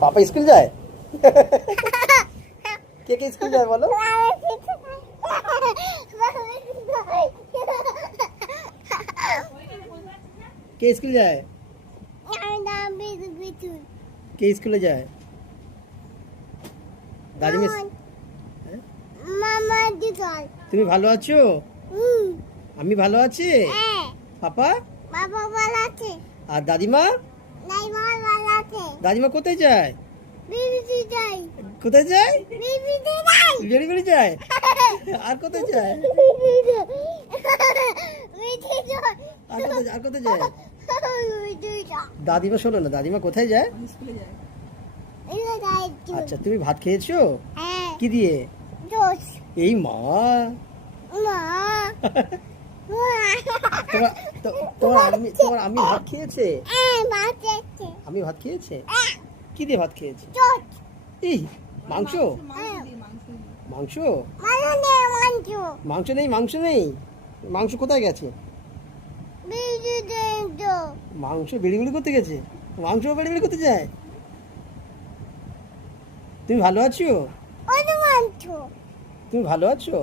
পাপা school যায়? কে কে school যায় বলো? কে স্কুল যায়? কে স্কুলে যায়? দাদি মিস। তুমি ভালো আছো? আমি ভালো আছি। পাপা আর দাদিমা? দাদিমা কোথায় যায়? কোথায় যায়? বেড়ি বেড়ি যায়। আর কোথায় যায়? আর কোথায় যায়? দাদিমা শোনো না, দাদিমা কোথায় যায়? আচ্ছা, তুমি ভাত খেয়েছো? কি দিয়ে? এই মা, তোমার আমি ভাত খেয়েছে? আমি ভাত খেয়েছে? কি দিয়ে ভাত খেয়েছে? এই মাংস? মাংস? মাংস নেই, মাংস নেই। মাংস কোথায় গেছে? মাংস বেড়ি বেড়ি করতে গেছে? মাংস বেড়ি বেড়ি করতে যায়? তুমি ভালো আছো? তুমি ভালো আছো?